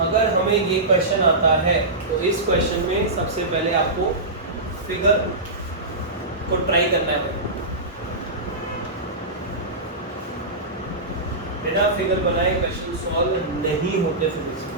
अगर हमें ये क्वेश्चन आता है तो इस क्वेश्चन में सबसे पहले आपको फिगर को ट्राई करना है। बिना फिगर बनाए क्वेश्चन सॉल्व नहीं होते फिजिक्स में।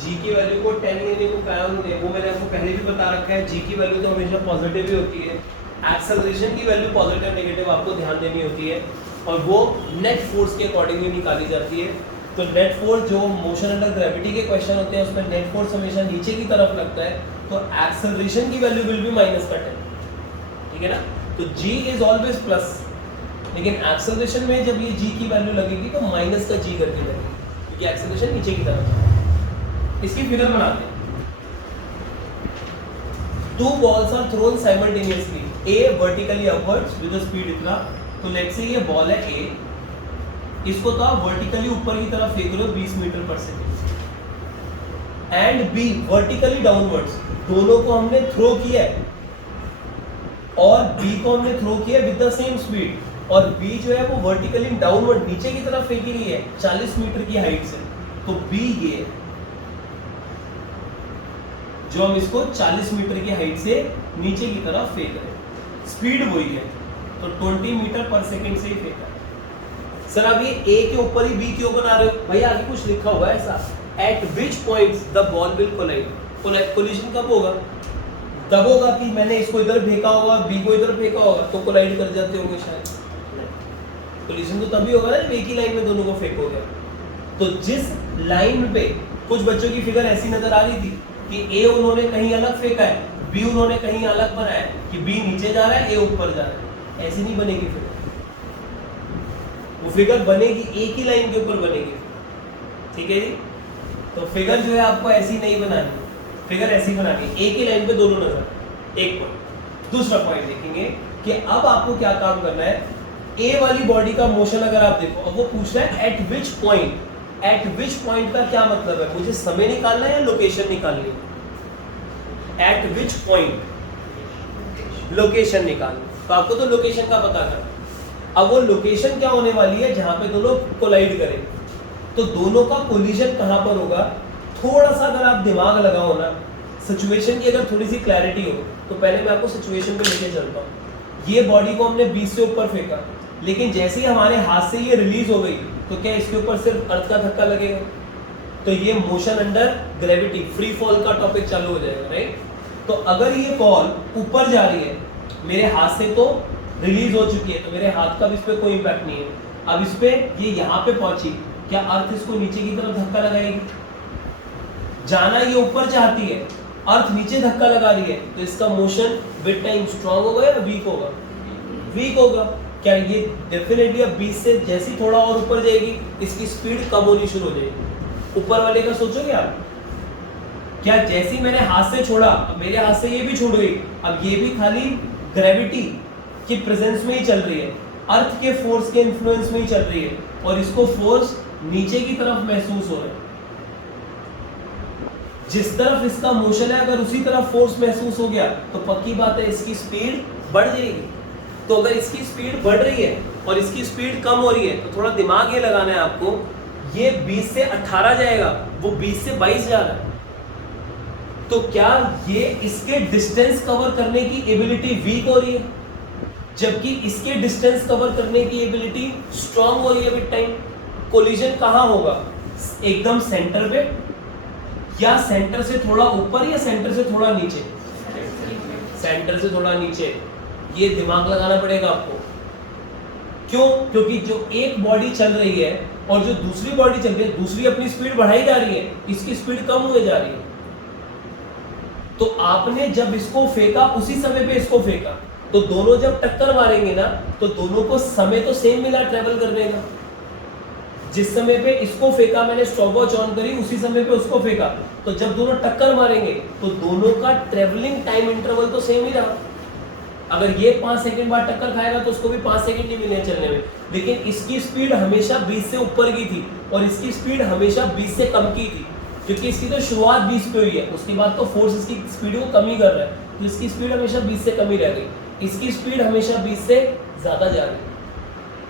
जी की वैल्यू को 10 लेने को क्या वो मैंने आपको पहले भी बता रखा है। जी की वैल्यू तो हमेशा पॉजिटिव ही होती है। एक्सेलरेशन की वैल्यू पॉजिटिव नेगेटिव आपको ध्यान देनी होती है और वो नेट फोर्स के अकॉर्डिंगली निकाली जाती है। तो नेट फोर्स जो मोशन अंडर ग्रेविटी के क्वेश्चन होते हैं उसमें नेट फोर्स हमेशा नीचे की तरफ लगता है, तो एक्सेलरेशन की वैल्यू विल बी माइनस का 10, ठीक है ना। तो जी इज ऑलवेज प्लस, लेकिन एक्सेलरेशन में जब ये जी की वैल्यू लगेगी तो माइनस का जी करके लगेगी, क्योंकि एक्सेलरेशन नीचे की तरफ है। इसकी फिगर बनाते हैं। Two balls are thrown simultaneously, A vertically upwards with the speed इतना, तो लेट्स से ये बॉल है ए, इसको तो आप वर्टिकली ऊपर की तरफ फेंक रहे हो 20 मीटर पर second, and B vertically downwards, दोनों को हमने थ्रो किया है और बी को हमने थ्रो किया विद द सेम स्पीड, और बी जो है वो वर्टिकली डाउनवर्ड नीचे की तरफ फेंकी गई है 40 मीटर की हाइट से। तो बी ये जो हम इसको 40 मीटर की हाइट से नीचे की तरफ फेंक रहे हैं, स्पीड वही है, तो 20 मीटर पर सेकंड से ही फेंका। सर अब ये ए के ऊपर ही बी क्यों बना रहे हो? भैया आगे कुछ लिखा हुआ है ऐसा, at which points the ball will collide. Collision कब होगा? तब होगा कि मैंने इसको इधर फेंका होगा, बी को इधर फेंका होगा, तो कोलाइड कर जाते होंगे शायद। कोलिजन तो तभी होगा ना जब एक ही लाइन में दोनों को फेंकोगे। तो जिस लाइन पे कुछ बच्चों की फिगर ऐसी नजर आ रही थी कि ए उन्होंने कहीं अलग फेंका है, बी उन्होंने कहीं अलग बनाया है, कि बी नीचे जा रहा है ए ऊपर जा रहा है, ऐसी नहीं बनेगी फिगर। वो फिगर बनेगी एक ही लाइन के ऊपर बनेगी, ठीक है जी। तो फिगर जो है आपको ऐसी नहीं बनानी, फिगर ऐसी बनानी है, एक ही लाइन पे दोनों नजर। एक पॉइंट। दूसरा पॉइंट देखेंगे कि अब आपको क्या काम करना है। ए वाली बॉडी का मोशन अगर आप देखो, अब वो पूछ रहा है eight which point. Eight which point का क्या मतलब है? मुझे समय निकालना है या लोकेशन निकालनी है? एट विच पॉइंट लोकेशन निकालना, तो आपको तो लोकेशन का पता था। अब वो लोकेशन क्या होने वाली है जहां पे दोनों कोलाइड करें, तो दोनों का कोलिजन कहां पर होगा? थोड़ा सा अगर आप दिमाग लगाओ ना, सिचुएशन की अगर थोड़ी सी क्लैरिटी हो, तो पहले मैं आपको सिचुएशन पे लेके चलता हूँ। ये बॉडी को हमने 20 से ऊपर फेंका, लेकिन जैसे ही हमारे हाथ से ये रिलीज हो गई, तो क्या इसके ऊपर सिर्फ अर्थ का धक्का लगेगा? तो ये motion under gravity, free fall का टॉपिक चालू हो जाएगा, राइट। तो अगर ये बॉल ऊपर जा रही है, मेरे हाथ से तो रिलीज हो चुकी है, तो मेरे हाथ का भी इस पे कोई इंपैक्ट नहीं है। अब इस पे ये यहाँ पे पहुंची, क्या अर्थ इसको नीचे की तरफ धक्का लगाएगी? जाना ये ऊपर चाहती है, अर्थ नीचे धक्का लगा रही है, तो इसका मोशन विद टाइम स्ट्रांग होगा या वीक होगा? वीक होगा। क्या ये डेफिनेटली अब 20 से जैसी थोड़ा और ऊपर जाएगी, इसकी स्पीड कम होनी शुरू हो जाएगी। ऊपर वाले का सोचोगे आप, क्या जैसी मैंने हाथ से छोड़ा, अब मेरे हाथ से ये भी छूट गई, अब ये भी खाली ग्रेविटी की प्रेजेंस में ही चल रही है, अर्थ के फोर्स के इन्फ्लुएंस में ही चल रही है, और इसको फोर्स नीचे की तरफ महसूस हो रहा है। जिस तरफ इसका मोशन है, अगर उसी तरफ फोर्स महसूस हो गया, तो पक्की बात है इसकी स्पीड बढ़ जाएगी। तो अगर इसकी स्पीड बढ़ रही है और इसकी स्पीड कम हो रही है, तो थोड़ा दिमाग ये लगाना है आपको, ये 20 से 18 जाएगा, वो 20 से 22 जा रहा है, तो क्या ये इसके डिस्टेंस कवर करने की एबिलिटी वीक हो रही है, जबकि इसके डिस्टेंस कवर करने की एबिलिटी स्ट्रांग हो रही है विद टाइम? कोलिजन कहां होगा? एकदम सेंटर पे, या सेंटर से थोड़ा ऊपर, या सेंटर से थोड़ा नीचे? सेंटर से थोड़ा नीचे। ये दिमाग लगाना पड़ेगा आपको। क्यों? क्योंकि जो एक बॉडी चल रही है और जो दूसरी बॉडी चल रही है, दूसरी अपनी स्पीड बढ़ाई जा रही है, इसकी स्पीड कम हुए जा रही है। तो आपने जब इसको फेंका उसी समय पे इसको फेंका, तो दोनों जब टक्कर मारेंगे ना, तो दोनों को समय तो सेम मिला ट्रेवल करने का। जिस समय पे इसको फेंका मैंने, स्टॉपवॉच ऑन करी, उसी समय पे उसको फेंका, तो जब दोनों टक्कर मारेंगे तो दोनों का ट्रेवलिंग टाइम इंटरवल तो सेम ही रहा। अगर ये 5 सेकंड बाद टक्कर खाएगा तो उसको भी 5 सेकंड ही मिले चलने में, लेकिन इसकी स्पीड हमेशा 20 से ऊपर की थी और इसकी स्पीड हमेशा 20 से कम की थी, क्योंकि इसकी तो शुरुआत 20 पे हुई है, उसके बाद तो फोर्स इसकी स्पीड को कम ही कर रहा है, तो इसकी स्पीड हमेशा 20 से कम ही रह गई, इसकी स्पीड हमेशा 20 से ज्यादा जा रही,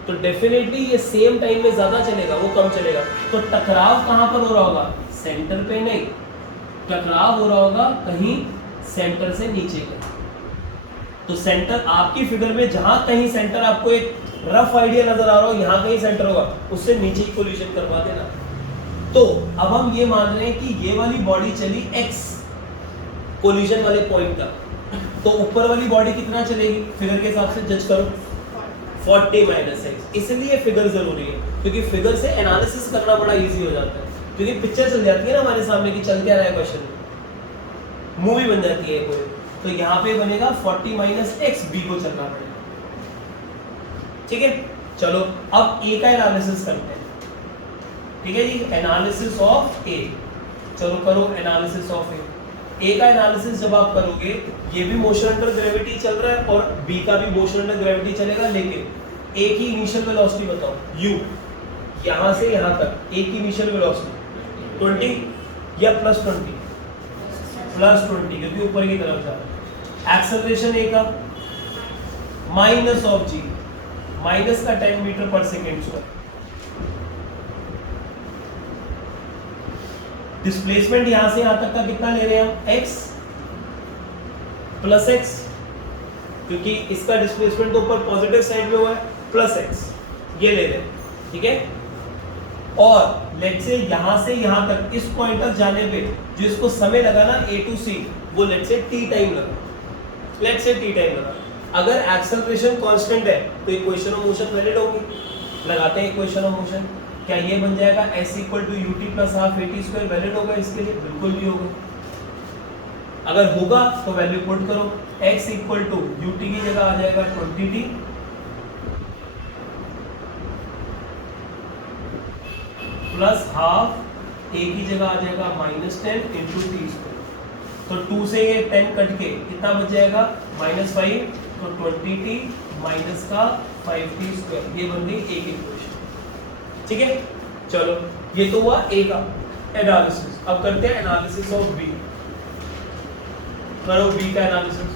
तो डेफिनेटली ये सेम टाइम में ज्यादा चलेगा, वो कम चलेगा। तो टकराव कहां पर हो रहा होगा? सेंटर पे नहीं, टकराव हो रहा होगा कहीं सेंटर से नीचे के। तो सेंटर आपकी फिगर में जहां कहीं सेंटर आपको एक रफ आइडिया नजर आ रहा हो, यहां कहीं सेंटर होगा, उससे नीचे ही कोलिजन करवा देना। तो अब हम ये मान रहे हैं कि ये वाली बॉडी चली x कोलिजन वाले पॉइंट तक, तो ऊपर वाली बॉडी कितना चलेगी फिगर के हिसाब से जज करो? 40 - x। इसलिए फिगर जरूरी है, क्योंकि फिगर से एनालिसिस करना बड़ा इजी हो जाता है, क्योंकि पिक्चर चल जाती है ना हमारे सामने कि चल क्या रहा है, क्वेश्चन मूवी बन जाती है कोई। तो यहाँ पे बनेगा 40 - x, b को चलना पड़ेगा। ठीक है, चलो अब a का एनालिसिस करते हैं। ठीक है जी, एनालिसिस ऑफ a। चलो करो एनालिसिस ऑफ a का एनालिसिस जब आप करोगे, ये भी मोशन अंडर ग्रेविटी चल रहा है और b का भी मोशन अंडर ग्रेविटी चलेगा, लेकिन a की इनिशियल वेलोसिटी बताओ, u, यहां से यहां तक a की इनिशियल वेलोसिटी 20 या +20? +20, क्योंकि ऊपर की तरफ जा रहा है। एक्सेलरेशन a का माइनस ऑफ g, माइनस का 10 मीटर पर सेकेंड स्क्वायर। डिस्प्लेसमेंट यहां से यहां तक का कितना ले रहे हैं हम? x प्लस x, क्योंकि इसका डिस्प्लेसमेंट तो ऊपर पॉजिटिव साइड में हुआ है, प्लस x ये ले रहे हैं। ठीक है, और लेट से यहां तक इस पॉइंट तक जाने पे जो इसको समय लगा ना a to c, वो लेट से t टाइम लगा, लेट से t टाइम लगा। अगर एक्सेलरेशन कांस्टेंट है तो इक्वेशन ऑफ मोशन वैलिड होगी। लगाते हैं इक्वेशन ऑफ मोशन, क्या ये बन जाएगा s = ut + ½ at²? वैलिड होगा इसके लिए? बिल्कुल भी होगा। अगर होगा तो वैल्यू पुट करो, x = ut की जगह आ जाएगा 20t प्लस हाफ, a की जगह आ जाएगा -10 × t²। तो 2 से ये 10 कट के कितना बच जाएगा? -5, तो 20t माइनस का 5t², ये बन गई a की इक्वेशन। ठीक है, चलो ये तो हुआ a का एनालिसिस। अब करते हैं एनालिसिस ऑफ b। करो b का एनालिसिस।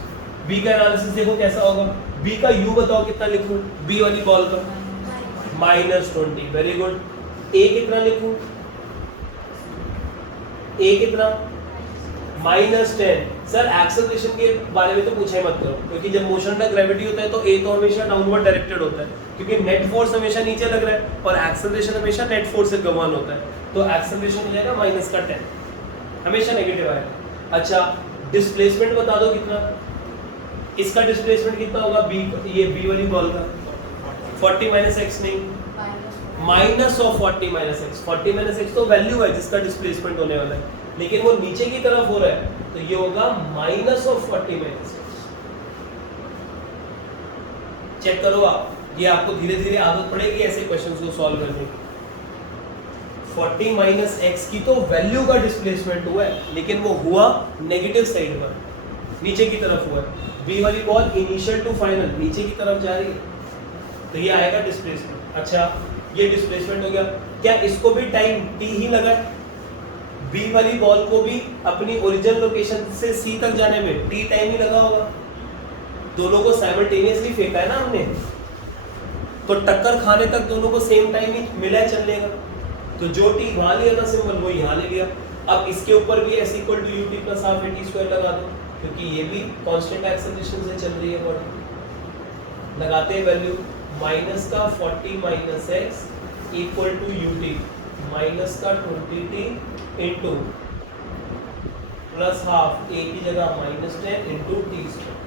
b का एनालिसिस देखो कैसा होगा। b का u बताओ कितना लिखूं? b वाली बॉल का -20, वेरी गुड। a कितना लिखूं? a कितना? -10। सर एक्सेलरेशन के बारे में तो पूछा ही मत करो, क्योंकि जब मोशन का ग्रेविटी होता है तो a तो हमेशा डाउनवर्ड डायरेक्टेड होता है, क्योंकि नेट फोर्स हमेशा नीचे लग रहा है और एक्सेलरेशन हमेशा नेट फोर्स से गवर्न होता है, तो एक्सेलरेशन हो जाएगा -10, हमेशा नेगेटिव आएगा। अच्छा, डिस्प्लेसमेंट बता दो कितना? इसका डिस्प्लेसमेंट कितना होगा b, ये b वाली बॉल का? 40 - x नहीं, माइनस ऑफ 40 - x। 40 - x तो वैल्यू है जिसका डिस्प्लेसमेंट होने वाला है, लेकिन वो नीचे की तरफ हो रहा है, तो ये होगा -40 - x। चेक करो आप, ये आपको धीरे धीरे आदत पड़ेगी ऐसे क्वेश्चंस को सॉल्व करने की। 40 - x की तो वैल्यू का डिस्प्लेसमेंट हुआ है, लेकिन वो हुआ नेगेटिव साइड पर, नीचे की तरफ हुआ है। b वाली बॉल इनिशियल टू फाइनल नीचे की तरफ जा रही है, तो ये आएगा डिस्प्लेसमेंट। अच्छा, ये डिस्प्लेसमेंट हो गया। क्या इसको भी टाइम t ही लगा है? b वाली बॉल को भी अपनी ओरिजिनल लोकेशन से c तक जाने में t टाइम ही लगा होगा। दोनों को साइमल्टेनियसली फेंका है ना हमने, तो टक्कर खाने तक दोनों को सेम टाइम ही मिला है चलने का, तो जो t वहां लिया था सिंबल वो यहाँ ले लिया। अब इसके ऊपर भी s equal to ut plus half at square लगा दो, क्योंकि ये भी कांस्टेंट एक्सेलरेशन से चल रही है बॉडी। लगाते हैं वैल्यू, माइनस का 40 minus x equal to ut minus का 20t into plus half a की जगह माइनस 10 इंटू टी स्क्वायर,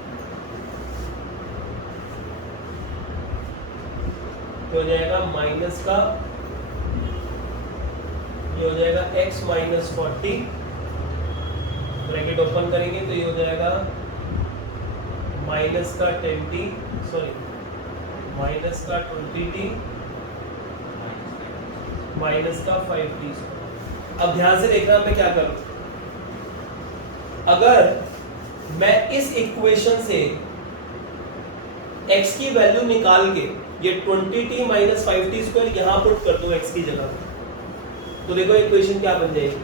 तो हो जाएगा माइनस का, ये हो जाएगा x माइनस 40, ब्रैकेट ओपन करेंगे तो ये हो जाएगा माइनस का 10t, सॉरी माइनस का 20t माइनस का 5t। अब ध्यान से देखना मैं क्या करूं, अगर मैं इस इक्वेशन से x की वैल्यू निकाल के ये 20t माइनस 5t स्क्वायर यहां पुट कर दूं x की जगह, तो देखो इक्वेशन क्या बन जाएगी।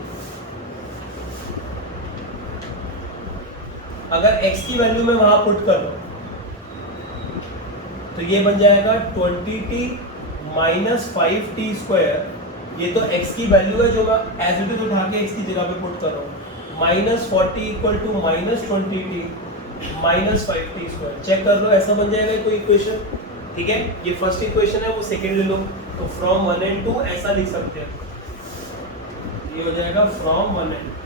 अगर x की वैल्यू मैं वहां पुट कर दूं तो ये बन जाएगा 20t माइनस 5t स्क्वायर, ये तो x की वैल्यू है जो मैं एज इट इज उठा के x की जगह पे पुट कर रहा हूं, minus 40 equal to minus 20t minus 5t square. Check कर लो, ऐसा बन जाएगा कोई इक्वेशन, ठीक है। ये फर्स्ट इक्वेशन है, वो सेकंड ले लो, तो फ्रॉम 1 and 2 ऐसा लिख सकते हैं, ये हो जाएगा फ्रॉम 1 and 2।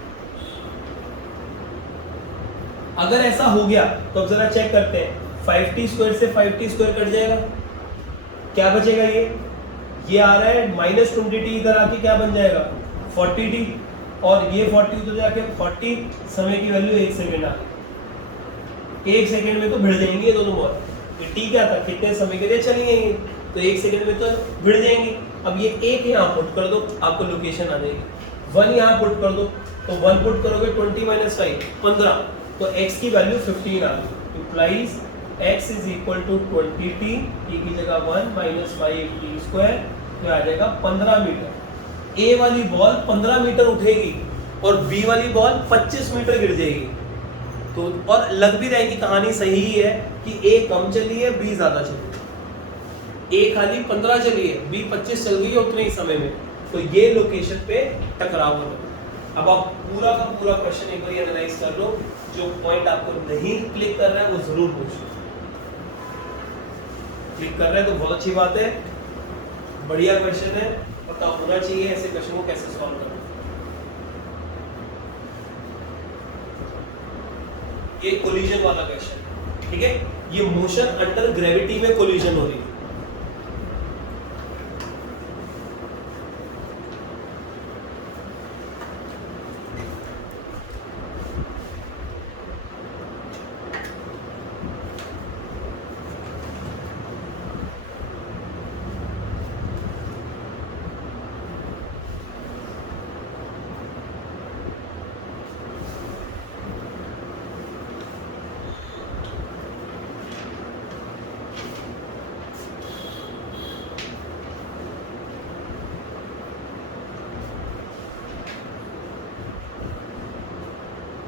अगर ऐसा हो गया तो अब जरा चेक करते हैं, 5t स्क्वायर से 5t स्क्वायर कट जाएगा, क्या बचेगा, ये आ रहा है माइनस 20t, इधर आके क्या बन जाएगा 40t, और ये 40 उधर जाके 40, समय की वैल्यू 1 सेकेंड आ गई। 1 सेकेंड में तो भिड़ जाएंगे ये दोनों बॉल, ये t क्या था, कितने समय के लिए चली गई, तो 1 सेकेंड में तो भिड़ जाएंगे। अब ये 1 यहाँ पुट कर दो, आपको लोकेशन आ जाएगी। 1 यहाँ पुट कर दो, तो 1 पुट करोगे 20 माइनस 5 15, तो x की वैल्यू 15 आ गई। Implies x is equal to 20t, t की जगह 1 माइनस 5t स्क्वायर, तो आ जाएगा 15 मीटर। a वाली बॉल 15 मीटर उठेगी और b वाली बॉल 25 मीटर गिर जाएगी, तो और लग भी रहेगी, कहानी सही है कि a कम चली है b ज्यादा चली है, a खाली 15 चली है b 25 चल गई है उतने ही समय में, तो ये लोकेशन पे टकराव होगा। अब आप पूरा का पूरा क्वेश्चन एक बार एनालाइज कर लो, जो पॉइंट आपको नहीं क्लिक कर रहा है वो जरूर पूछ लो। क्लिक कर रहे हैं तो बहुत अच्छी बात है, बढ़िया क्वेश्चन है, पता होना चाहिए ऐसे क्वेश्चन को कैसे सॉल्व करना। ये कोलिजन वाला क्वेश्चन, ठीक है, ये मोशन अंडर ग्रेविटी में कोलिजन हो रही है।